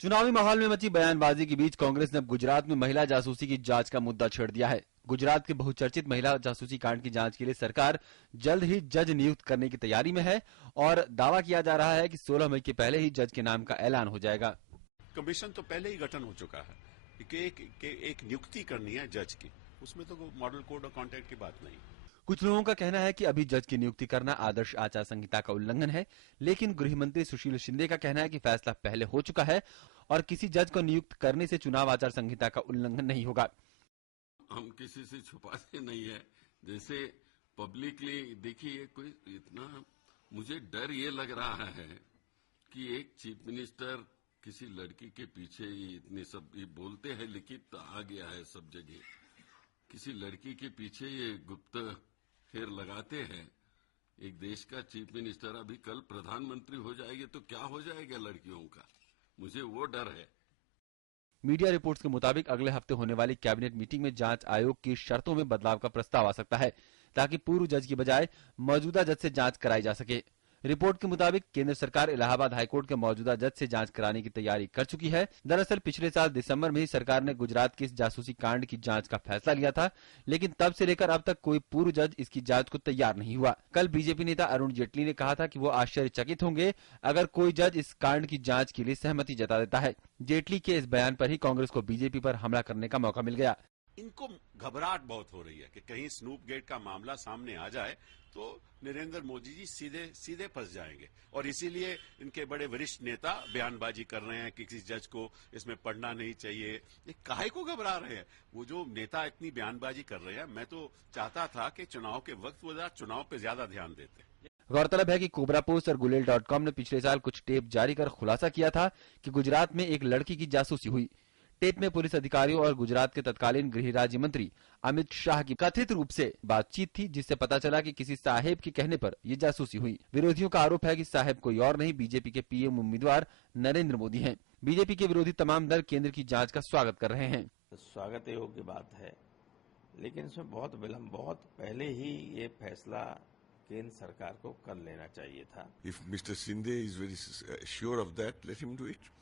चुनावी माहौल में मची बयानबाजी के बीच कांग्रेस ने अब गुजरात में महिला जासूसी की जांच का मुद्दा छेड़ दिया है। गुजरात के बहुचर्चित महिला जासूसी कांड की जांच के लिए सरकार जल्द ही जज नियुक्त करने की तैयारी में है और दावा किया जा रहा है कि 16 मई के पहले ही जज के नाम का ऐलान हो जाएगा। कमीशन तो पहले ही गठन हो चुका है कि एक नियुक्ति करनी है जज की, उसमें तो मॉडल कोड ऑफ कॉन्डक्ट की बात नहीं। कुछ लोगों का कहना है कि अभी जज की नियुक्ति करना आदर्श आचार संहिता का उल्लंघन है, लेकिन गृह मंत्री सुशील शिंदे का कहना है कि फैसला पहले हो चुका है और किसी जज को नियुक्त करने से चुनाव आचार संहिता का उल्लंघन नहीं होगा। हम किसी से छुपाते नहीं है, जैसे पब्लिकली देखिए, कोई इतना मुझे डर ये लग रहा है कि एक चीफ मिनिस्टर किसी लड़की के पीछे ही इतने सब ये बोलते हैं, लिखित आ गया है सब जगह, किसी लड़की के पीछे ये गुप्त फेर लगाते हैं। एक देश का चीफ मिनिस्टर अभी कल प्रधानमंत्री हो जाएंगे तो क्या हो जाएगा लड़कियों का, मुझे वो डर है। मीडिया रिपोर्ट्स के मुताबिक अगले हफ्ते होने वाली कैबिनेट मीटिंग में जांच आयोग की शर्तों में बदलाव का प्रस्ताव आ सकता है ताकि पूर्व जज की बजाय मौजूदा जज से जांच कराई जा सके। रिपोर्ट के मुताबिक केंद्र सरकार इलाहाबाद हाईकोर्ट के मौजूदा जज से जांच कराने की तैयारी कर चुकी है। दरअसल पिछले साल दिसंबर में ही सरकार ने गुजरात के इस जासूसी कांड की जांच का फैसला लिया था, लेकिन तब से लेकर अब तक कोई पूर्व जज इसकी जांच को तैयार नहीं हुआ। कल बीजेपी नेता अरुण जेटली ने कहा था कि वो आश्चर्यचकित होंगे अगर कोई जज इस कांड की जांच के लिए सहमति जता देता है। जेटली के इस बयान पर ही कांग्रेस को बीजेपी पर हमला करने का मौका मिल गया। इनको घबराहट बहुत हो रही है कि कहीं स्नूप गेट का मामला सामने आ जाए तो नरेंद्र मोदी जी सीधे फंस जाएंगे, और इसीलिए इनके बड़े वरिष्ठ नेता बयानबाजी कर रहे हैं कि किसी जज को इसमें पढ़ना नहीं चाहिए। ये काहे को घबरा रहे हैं? वो जो नेता इतनी बयानबाजी कर रहे हैं, मैं तो चाहता था कि चुनाव के वक्त वो चुनाव पे ज्यादा ध्यान देते। गौरतलब है कि कोबरा पोस्ट और गुलेल.com ने पिछले साल कुछ टेप जारी कर खुलासा किया था कि गुजरात में एक लड़की की जासूसी हुई। टेप में पुलिस अधिकारियों और गुजरात के तत्कालीन गृह राज्य मंत्री अमित शाह की कथित रूप से बातचीत थी, जिससे पता चला कि किसी साहेब के कहने पर यह जासूसी हुई। विरोधियों का आरोप है कि साहेब कोई और नहीं, बीजेपी के पीएम उम्मीदवार नरेंद्र मोदी हैं। बीजेपी के विरोधी तमाम दल केंद्र की जांच का स्वागत कर रहे हैं। स्वागत योग्य बात है, लेकिन इसमें बहुत विलंब, बहुत पहले ही ये फैसला केंद्र सरकार को कर लेना चाहिए था। If Mr. Shinde is very sure of that, let him do it.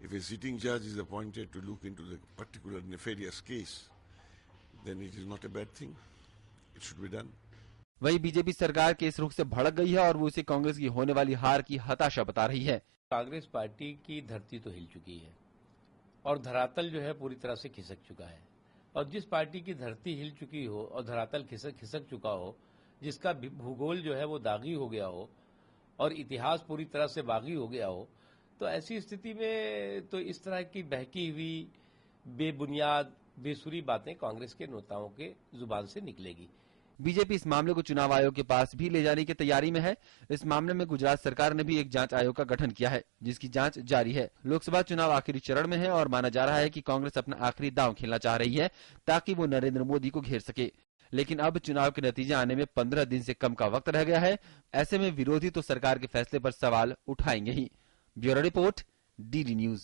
If a sitting judge is appointed to look into the particular nefarious case, then it is not a bad thing. It should be done. वही BJP सरकार के इस रुख से भड़क गई है और वो इसे कांग्रेस की होने वाली हार की हताशा बता रही है। कांग्रेस पार्टी की धरती तो हिल चुकी है और धरातल जो है पूरी तरह से खिसक चुका है। और जिस पार्टी की धरती हिल चुकी हो और धरातल खिसक चुका हो, जिसका भूगोल जो है वो दागी हो गया हो और इतिहास पूरी तरह से बागी हो गया हो, तो ऐसी स्थिति में तो इस तरह की बहकी हुई बेबुनियाद बेसुरी बातें कांग्रेस के नेताओं के जुबान से निकलेगी। बीजेपी इस मामले को चुनाव आयोग के पास भी ले जाने की तैयारी में है। इस मामले में गुजरात सरकार ने भी एक जांच आयोग का गठन किया है, जिसकी जांच जारी है। लोकसभा चुनाव आखिरी चरण में है और माना जा रहा है कि कांग्रेस अपना आखिरी दांव खेलना चाह रही है ताकि वो नरेंद्र मोदी को घेर सके। लेकिन अब चुनाव के नतीजे आने में 15 दिन से कम का वक्त रह गया है। ऐसे में विरोधी तो सरकार के फैसले पर सवाल उठाएंगे ही। Bureau report, DD news.